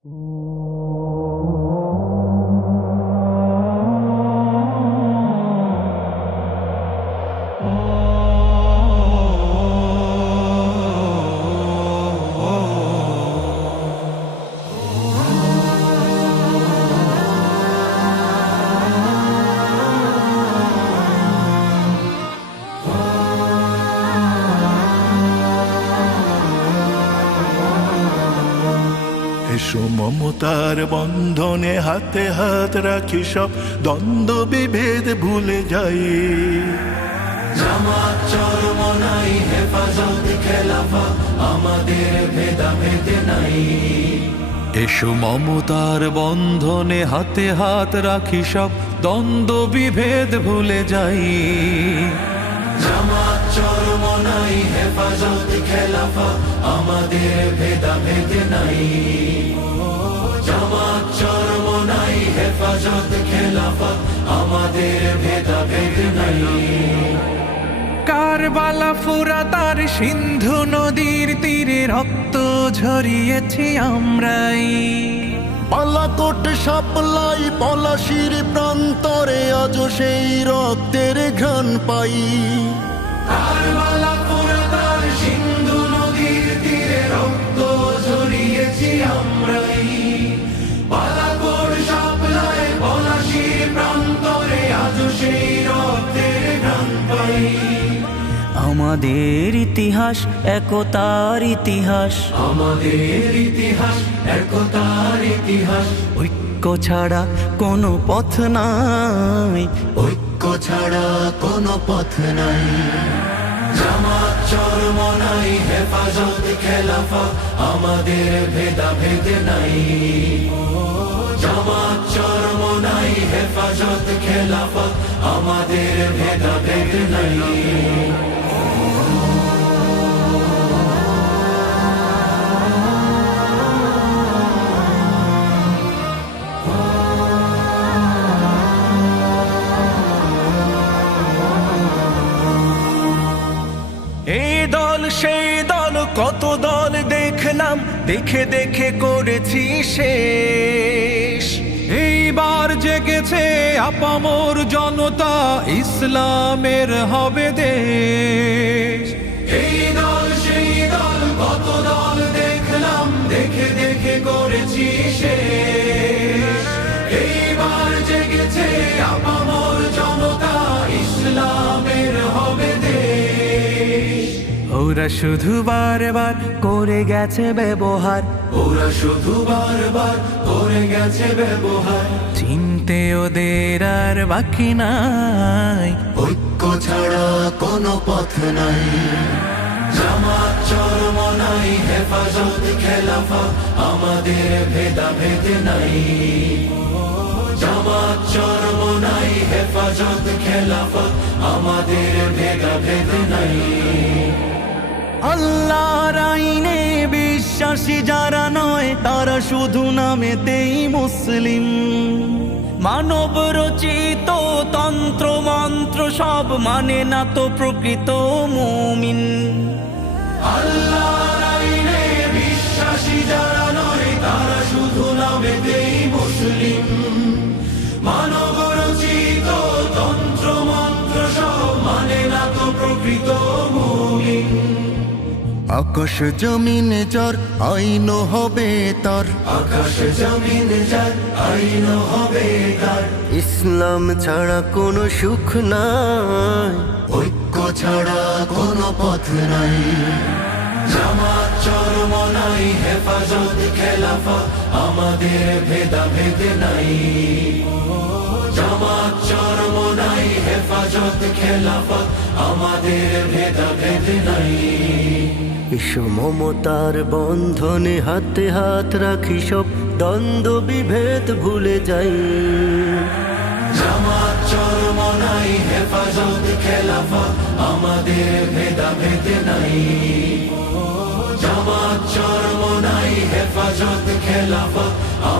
এসো মমতার বন্ধনে হাতে হাত রাখি, সব দ্বন্দ্ব বিভেদ ভুলে যাই। জামাত চরমনাই হেফাজত খেলাফা, আমাদের ভেদাভেদ নাই। এসো মমতার বন্ধনে হাতে হাত রাখি, সব দ্বন্দ্ব বিভেদ ভুলে যাই। জামাত চরমনাই হেফাজত খেলাফা, আমাদের ভেদাভেদ নাই। জামাত চরমনাই হেফাজত খেলাফা, আমাদের ভেদাভেদ নাই। কারবালা ফুরাত আর সিন্ধু নদীর তীরে রক্ত ঝরিয়েছি আমরাই। বালাকোট সাপলাই পলাশির প্রান্তরে আজ সেই রক্তের ঘ্রাণ পাই। কারবালা ফুরাত আর সিন্ধু নদীর তীরে রক্ত ঝরিয়েছি আমরাই। বালাকোট সাপলাই পলাশির প্রান্তরে আজ সেই রক্তের ঘ্রাণ পাই। আমাদের ইতিহাস একতার ইতিহাস, আমাদের ইতিহাস একতার ইতিহাস। ঐক্য ছাড়া কোনো পথ নাই, ঐক্য ছাড়া কোনো পথ নাই। জামাত চরমনাই হেফাজত খেলাফা, আমাদের ভেদাভেদ নাই। জামাত চরমনাই হেফাজত খেলাফা, আমাদের ভেদাভেদ নাই। এই দল সেই দল কত দল দেখলাম, দেখে দেখে করেছি শেষ। এইবার জেগেছে আপামর জনতা, ইসলামের হবে দেশ। এই দল সেই দল কত দল দেখলাম, দেখে দেখে করেছি শেষ। এইবার জেগেছে আপামর জনতা, ইসলামের হবে দেশ। ওরা শুধু বারবার করে গেছে ব্যবহার, ওরা শুধু বারবার করে গেছে ব্যবহার। চিনতে ওদের আর বাকি নাই, ঐক্য ছাড়া কোনো পথ নাই। জামাত চরমনাই হেফাজত খেলাফা, আমাদের ভেদাভেদ নাই। জামাত চরমনাই হেফাজত খেলাফা, আমাদের ভেদাভেদ নাই। আল্লাহর আইনে বিশ্বাসী যারা নয়, তারা শুধু নামেতেই মুসলিম। মানব রচিত তন্ত্র মন্ত্র সব মানে না তো প্রকৃত মুমিন। আল্লাহর আইনে বিশ্বাসী যারা নয়, তারা শুধু নামেতেই মুসলিম। মানব রচিত তন্ত্র মন্ত্র সব মানে না তো প্রকৃত মুমিন। আকাশ জমিন যার আইন হবে তার, আকাশ জমিন যার আইন হবে তার। ইসলাম ছাড়া কোনো সুখ নাই, ঐক্য ছাড়া কোনো পথ নাই। জামাত চরমনাই হেফাজত খেলাফা, আমাদের ভেদাভেদ নাই। জামাত চরমনাই হেফাজত খেলাফা, আমাদের ভেদাভেদ নাই। এসো মমতার বন্ধনে হাতে হাত রাখি, সব দ্বন্দ্ব বিভেদ ভুলে যাই। জামাত চরমনাই হেফাজত খেলাফা, আমাদের ভেদাভেদ নাই। জামাত চরমনাই হেফাজত খেলাফা,